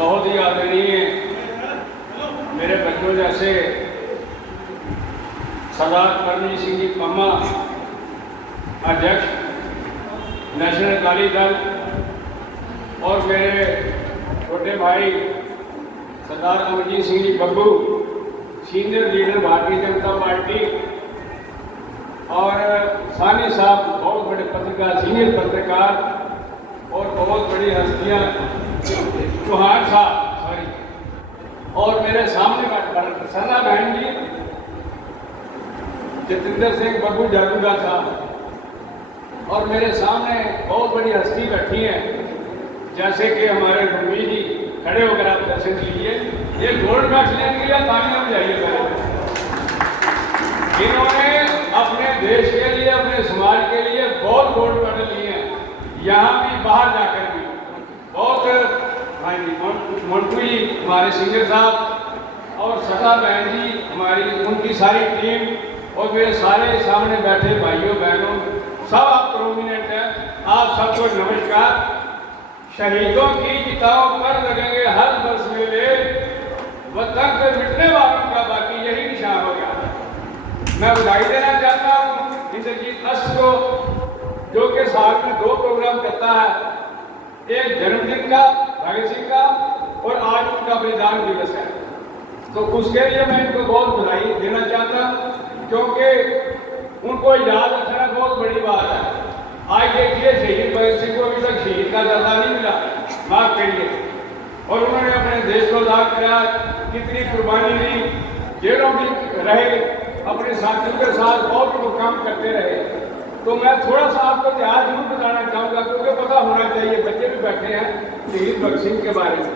बहुत ही आदरणीय मेरे बच्चों जैसे सरदार परमजीत सिंह जी पम्मा, अध्यक्ष नेशनल अकाली दल, और मेरे छोटे भाई सरदार Amarjeet Singh ji Babbu, senior leader Bharatiya Janata party, और सानी साहब बहुत बड़े पत्रकार, सीनियर पत्रकार और बहुत बड़ी हस्तियाँ, चौहान साहब सॉरी, और मेरे सामने सरना बहन जी, जतिंदर सिंह बब्बू जादूगर साहब, और मेरे सामने बहुत बड़ी हस्ती बैठी है जैसे कि हमारे गुरमीत जी। खड़े होकर आप दर्शन लीजिए। ये गोल्ड मेडल लेने के लिए तालियां बजाइए। इन्होंने अपने देश के लिए, अपने समाज के लिए बहुत गोल्ड मेडल लिए हैं, यहाँ भी बाहर जाकर भी। बहुत भाई मंटू जी हमारे सिंगर साहब और सदा बहन जी हमारी, उनकी सारी टीम, और मेरे सारे सामने बैठे भाइयों बहनों, सब आप प्रोमिनेंट हैं, आप सबको नमस्कार। शहीदों की चिताओं पर लगेंगे हर बरस मेले, वतन पे मिटने वालों का बाकी यही निशान हो गया। मैं बधाई देना चाहता हूँ इंद्रजीत अस्त को, जो कि साल में 2 प्रोग्राम करता है, एक जन्मदिन का भगत सिंह का और आज उनका बलिदान दिवस है। तो उसके लिए मैं इनको बहुत बधाई देना चाहता हूँ, क्योंकि उनको याद रखना बहुत बड़ी बात है। आज देखिए शहीद भगत सिंह को अभी तक शहीद का दर्जा नहीं मिला, माफ करिए, और उन्होंने अपने देश को आजाद कराया, कितनी कुर्बानी दी, जेलों में रहे, अपने साथियों के साथ बहुत लोग काम करते रहे। तो मैं थोड़ा सा आपको इतिहास जरूर बताना चाहूँगा, क्योंकि पता होना चाहिए, बच्चे भी बैठे हैं, शहीद भगत सिंह के बारे में।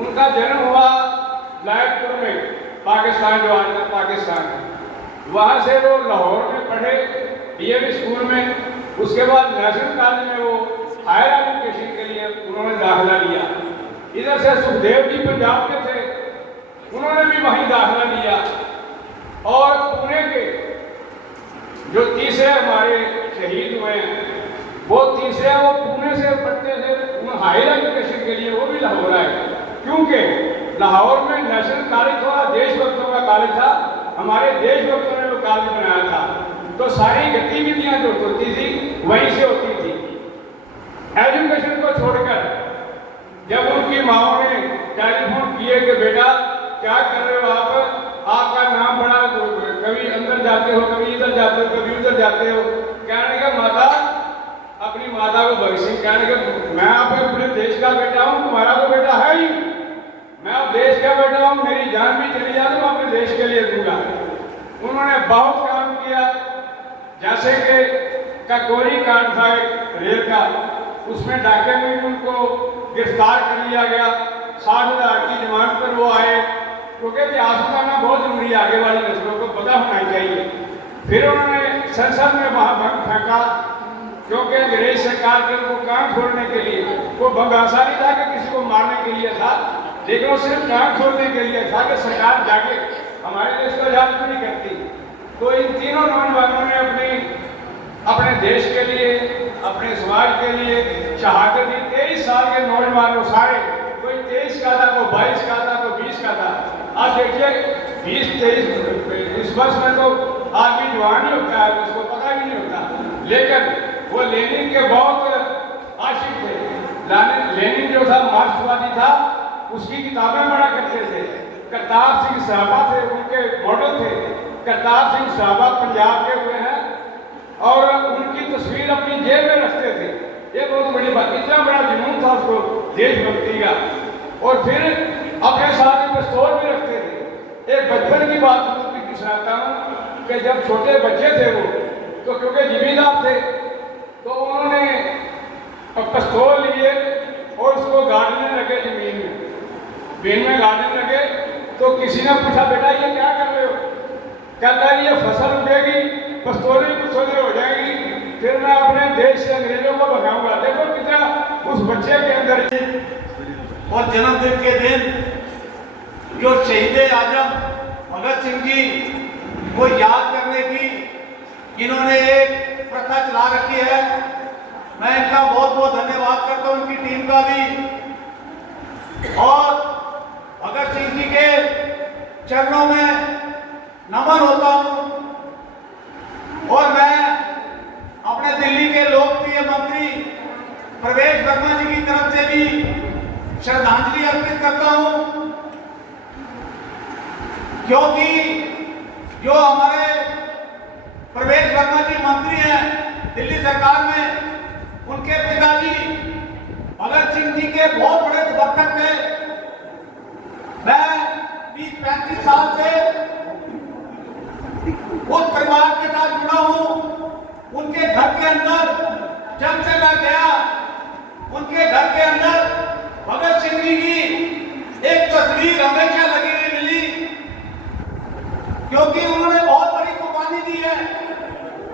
उनका जन्म हुआ लायकपुर में, पाकिस्तान, जो आज का पाकिस्तान है। वहाँ से वो लाहौर में पढ़े डीएवी स्कूल में, उसके बाद नेशनल कॉलेज में वो हायर एजुकेशन के लिए उन्होंने दाखिला लिया। इधर से सुखदेव जी पंजाब के थे, उन्होंने भी वहीं दाखिला लिया। और पुणे के जो तीसरे हमारे शहीद हुए हैं, वो तीसरे वो पुणे से पढ़ते थे हायर एजुकेशन के लिए, वो भी लाहौर आए, क्योंकि लाहौर में नेशनल कॉलेज थोड़ा देशभक्तों का कॉलेज था, हमारे देशभक्तों ने वो कॉलेज बनाया था। तो सारी गतिविधियां जो होती थी वहीं से होती थी। एजुकेशन को छोड़कर जब उनकी माओ ने टेलीफोन किए कि बेटा क्या कर रहे हो आप, आपका नाम बड़ा, कभी अंदर जाते हो, कभी इधर जाते हो, कभी उधर जाते हो, कहने का माता, अपनी माता को भगत सिंह, कहने का मैं आप अपने देश का बेटा हूँ, तुम्हारा तो बेटा है ही, मैं अब देश का बेटा हूँ, मेरी जान भी चली जाए तो मैं अपने देश के लिए दूंगा। उन्होंने बहुत काम किया, जैसे कि ककोरी कांड था एक रेल का, उसमें डाके में भी उनको गिरफ्तार कर लिया गया, 60,000 की जमानत पर वो आए, क्योंकि इतिहास बताना बहुत जरूरी है, आगे वाली नस्लों को पता होना चाहिए। फिर उन्होंने संसद में महाभंग फेंका, क्योंकि अंग्रेज सरकार के उनको काम छोड़ने के लिए, वो भंग ऐसा नहीं था कि किसी को मारने के लिए था, लेकिन वो सिर्फ काम छोड़ने के लिए था कि सरकार जाके हमारे देश को आजाद क्यों नहीं करती। तो इन तीनों नौजवानों ने अपने देश के लिए, अपने समाज के लिए शहादत दी। 23 साल के नौजवानों सारे, कोई 23 का था, कोई 22 का था, कोई 20 का था। आप देखिए 20-23 इस वर्ष में तो आदमी जवान ही होता है, उसको पता भी नहीं होता, लेकिन वो लेनिन के बहुत आशिक थे। लेनिन जो था मार्क्सवादी था, उसकी किताबें पढ़ा करते थे। करतार सिंह सराबा थे, उनके मॉडल थे। करतार सिंह सराबा पंजाब के हुए हैं, और उनकी तस्वीर अपनी जेब में रखते थे। ये बहुत बड़ी बात, इतना बड़ा जुनून था उसको देशभक्ति का। और फिर अपने साथ में पिस्तौल भी रखते थे। एक बचपन की बात मैं सुनाता हूँ कि जब छोटे बच्चे थे वो, तो क्योंकि जिम्मेदार थे, तो उन्होंने पिस्तौल लिए और उसको गाड़ने लगे जमीन में गाड़ने लगे। तो किसी ने पूछा बेटा ये क्या कर रहे हो, कहता है ये फसल उगेगी, पिस्तौलें पिस्तौलें हो जाएगी, फिर मैं अपने देश से अंग्रेजों को भगाऊंगा। देखो कितना उस बच्चे के अंदर। और जन्मदिन के दिन जो शहीद आजम भगत सिंह जी को याद करने की इन्होंने एक प्रथा चला रखी है, मैं इनका बहुत बहुत धन्यवाद करता हूँ, उनकी टीम का भी। और भगत सिंह जी के चरणों में नमन होता हूं। और मैं अपने दिल्ली के लोकप्रिय मंत्री प्रवेश वर्मा जी की तरफ से भी श्रद्धांजलि अर्पित करता हूं, क्योंकि जो हमारे प्रवेश वर्मा जी मंत्री हैं दिल्ली सरकार में, उनके पिताजी भगत सिंह जी के बहुत बड़े समर्थक थे। मैं 30-35 साल से उस परिवार के साथ जुड़ा हूं। उनके घर के अंदर जब से मैं गया, उनके घर के अंदर भगत सिंह जी की एक तस्वीर हमेशा लगी हुई मिली, क्योंकि उन्होंने बहुत बड़ी कुर्बानी दी है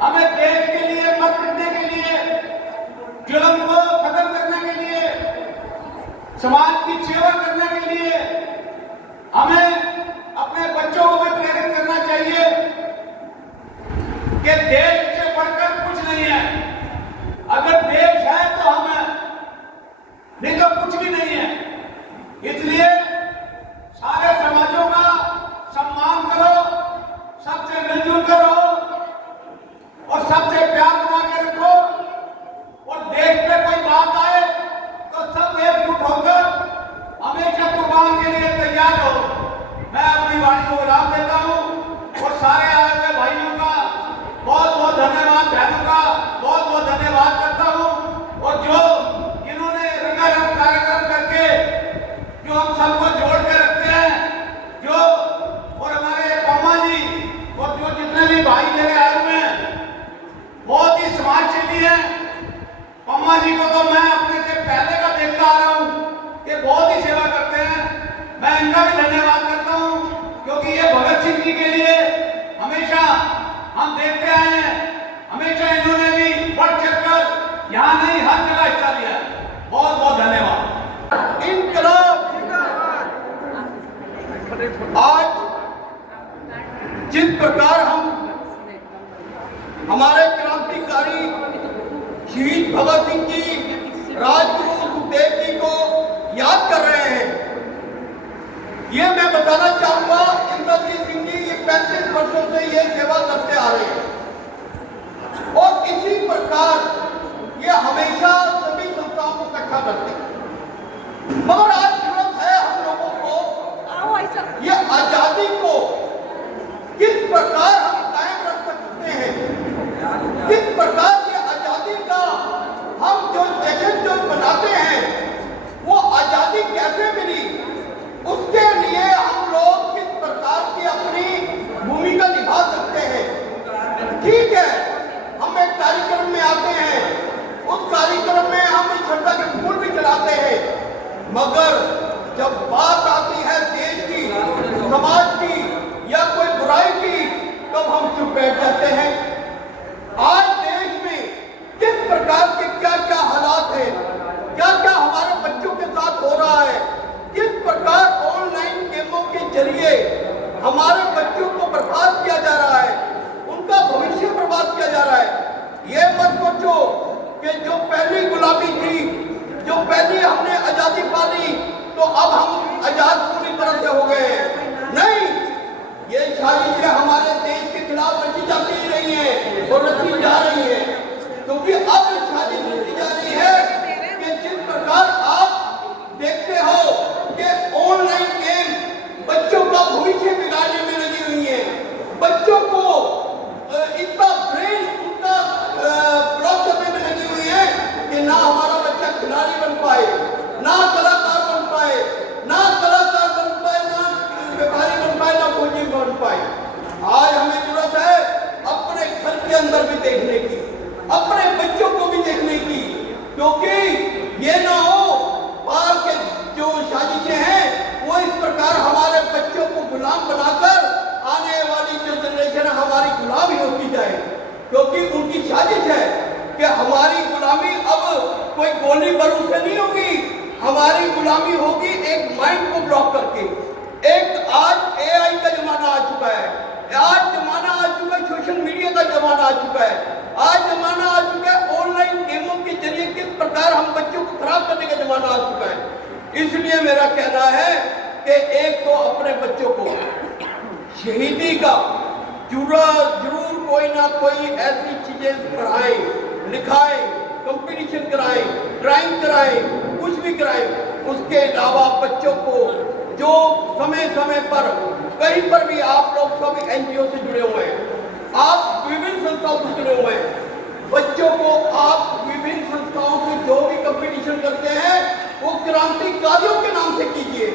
हमें देश के लिए, मत मिटने के लिए, जुल्म को खत्म करने के लिए, समाज की सेवा करने के लिए। हमें अपने बच्चों को भी प्रेरित करना चाहिए कि देश से बढ़कर कुछ नहीं है। अगर देश है तो हम हैं, नहीं तो कुछ भी नहीं है। इसलिए सारे समाजों का सम्मान करो, सबसे मिलजुल कर रहो और सबसे प्यार बना के रखो। और देश पे कोई बात आए तो सब एकजुट होकर हमेशा कुर्बान के लिए तैयार हो। मैं अपनी वाणी को विराम देता हूं और सारे आए हुए भाइयों का बहुत बहुत धन्यवाद, बहनों का बहुत बहुत धन्यवाद करता हूं। और जो इन्होंने रंगारंग कार्यक्रम करके जो हम सबको जोड़ के रखते हैं, जो और हमारे पम्मा जी और जो जितने भी भाई मेरे आए हुए हैं, बहुत ही समाज सेवी हैं। पम्मा जी को तो मैं अपने से पहले का देखता आ रहा हूं कि बहुत ही सेवा करते हैं। मैं इनका भी धन्यवाद करता हूं, क्योंकि ये भगत सिंह जी के लिए हमेशा हम देखते आए हैं। हमेशा इन्होंने भी बढ़ चढ़कर यहाँ नहीं हर जगह हिस्सा लिया है। बहुत बहुत धन्यवाद। इनकलाब आज जिस प्रकार हम हमारे क्रांतिकारी शहीद भगत सिंह जी, राजगुरु सुखदेव जी को याद कर रहे हैं, ये मैं बताना चाहूंगा। इंद्रजीत सिंह जी 35 वर्षों से ये सेवा करते आ रहे हैं और इसी प्रकार ये हमेशा सभी संस्थाओं को इकट्ठा करते हैं। मगर आज जरूरत है हम लोगों को ये आजादी को किस प्रकार हम कायम रख सकते हैं, किस प्रकार ये आजादी का हम जो जश्न जो बनाते हैं वो आजादी कैसे मिली, उसके लिए हम लोग किस प्रकार की अपनी भूमिका निभा सकते हैं। ठीक है, हम एक कार्यक्रम में आते हैं, उस कार्यक्रम में हम श्रद्धा के फूल भी चलाते हैं, मगर जब बात आती है देश की, समाज की या कोई बुराई की, तब हम चुप बैठ जाते हैं। आज देश में किस प्रकार के क्या क्या हालात हैं, क्या क्या हमारे बच्चों के साथ हो रहा है, किस प्रकार ऑनलाइन गेमों के जरिए हमारे बच्चों को बर्बाद किया जा रहा है, उनका भविष्य बर्बाद किया जा रहा है। ये मत सोचो कि जो पहली गुलामी थी, जो पहली हमने आजादी पाली, तो अब हम आजाद पूरी तरह से हो गए हैं। नहीं, ये साजिशें हमारे देश के खिलाफ रची जाती ही रही है और रची जा रही है, क्योंकि अब साजिश रची जा रही है कि जिस प्रकार आप देखते हो कि ऑनलाइन गेम बच्चों का भविष्य बिगाड़ने में लगी हुई है, बच्चों को इतना ब्रेन उनका ब्लॉक करने में लगी हुई है कि ना हमारा बच्चा खिलाड़ी बन पाए, ना कलाकार बन पाए, ना कलाकार बन पाए, ना व्यापारी बन पाए, ना फौजी बन पाए। आज हमें जरूरत है अपने घर के अंदर भी देखने की, अपने बच्चों को भी देखने की, क्योंकि ये ना हो बाहर के जो साजिशें हैं वो इस प्रकार हमारे बच्चों को गुलाम बनाकर आने वाली जो जनरेशन हमारी गुलामी होती जाए, क्योंकि उनकी साजिश है कि हमारी गुलामी अब कोई गोली बारूद से नहीं होगी, हमारी गुलामी होगी एक माइंड को ब्लॉक करके। एक आज एआई का जमाना आ चुका है, आज जमाना आ चुका है, सोशल मीडिया का जमाना आ चुका है, आज जमाना आ चुका है ऑनलाइन गेमों के जरिए किस प्रकार हम बच्चों को खराब करने का जमाना आ चुका है। इसलिए मेरा कहना है कि एक तो अपने बच्चों को शहीदी का जरूर कोई ना कोई ऐसी चीजें पढ़ाएं, लिखाएं, कंपटीशन कराएं, ड्राइंग कराएं, कुछ भी कराएं। उसके अलावा बच्चों को जो समय समय पर कहीं पर भी आप लोग सब एनजीओ से जुड़े हुए हैं, आप विभिन्न संस्थाओं से जुड़े हुए हैं, बच्चों को आप विभिन्न संस्थाओं से जो भी कंपटीशन करते हैं वो क्रांतिकारियों के नाम से कीजिए।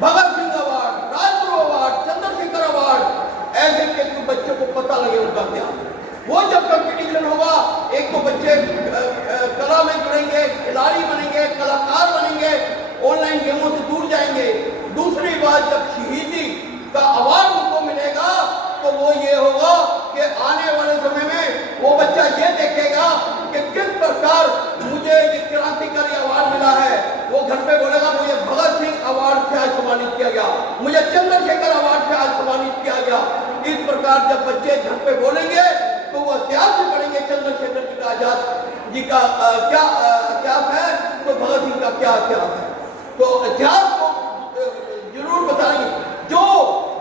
Bhagat Singh award, Rajguru award, Chandrashekhar award, ऐसे के बच्चों को पता लगे उनका क्या। वो जब कंपटीशन होगा, एक तो बच्चे कला में जुड़ेंगे, खिलाड़ी बनेंगे, कलाकार बनेंगे, ऑनलाइन गेमों से दूर जाएंगे। दूसरी बात, जब शहीदी का अवार्ड उनको मिलेगा तो वो ये होगा कि आने वाले समय में वो बच्चा ये देखेगा कि किस प्रकार मुझे ये क्रांतिकारी अवार्ड मिला है। वो घर पे बोलेगा मुझे भगत सिंह अवार्ड से आज सम्मानित किया गया, मुझे चंद्रशेखर अवार्ड से आज सम्मानित किया गया। इस प्रकार जब बच्चे घर पे बोलेंगे तो वो इतिहास से पढ़ेंगे चंद्रशेखर जी का, आजाद जी का क्या इतिहास है, तो भगत सिंह का क्या इतिहास है। तो इतिहास को जरूर बताएंगे। जो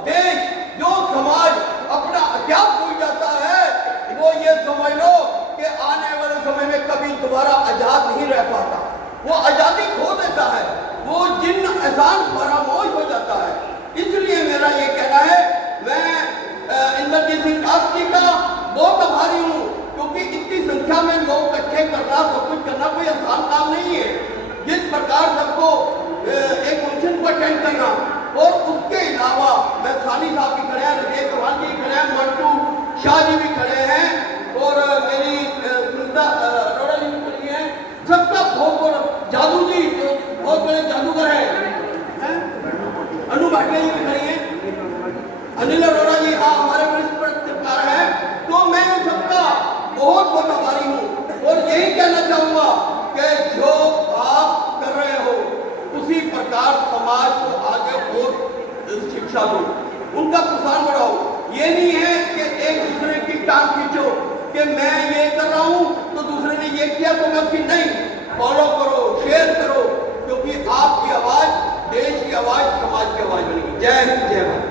देश, जो समाज अपना इतिहास भूल जाता है, वो ये समझ लो कि आने वाले समय में कभी दोबारा आजाद नहीं रह पाता। वो आजादी खो देता है, वो जिन एहसान फरामोश हो जाता है। इसलिए मेरा ये कहना है, मैं इंद्रजीत सिंह दास जी का बहुत आभारी हूँ, क्योंकि इतनी संख्या में लोग इकट्ठे करना, सब कुछ करना कोई आसान काम नहीं है। जिस प्रकार सबको एक फंक्शन को अटेंड करना, और उसके अलावा मैं सानी साहब भी खड़े हैं, रजेश चौहान जी खड़े हैं, मंटू शाह जी भी खड़े हैं, और मेरी सुनीता अरोड़ा जी भी खड़ी हैं। सबका बहुत बड़ा, जादू जी जो बहुत बड़े जादूगर हैं, अनु भाटिया जी भी खड़ी हैं, अनिल अरोड़ा जी, हाँ हमारे वरिष्ठ पत्रकार हैं। तो मैं सबका बहुत बहुत आभारी हूँ, और यही कहना चाहूँगा कि जो आप कर रहे हो उसी प्रकार समाज को आगे और शिक्षा दो, उनका प्रसार बढ़ाओ। ये नहीं है कि एक दूसरे की टांग खींचो कि मैं ये कर रहा हूं तो दूसरे ने ये किया तो मैं उसकी नहीं। फॉलो करो, शेयर करो, क्योंकि आपकी आवाज देश की आवाज, समाज की आवाज बनेगी। जय हिंद, जय भारत।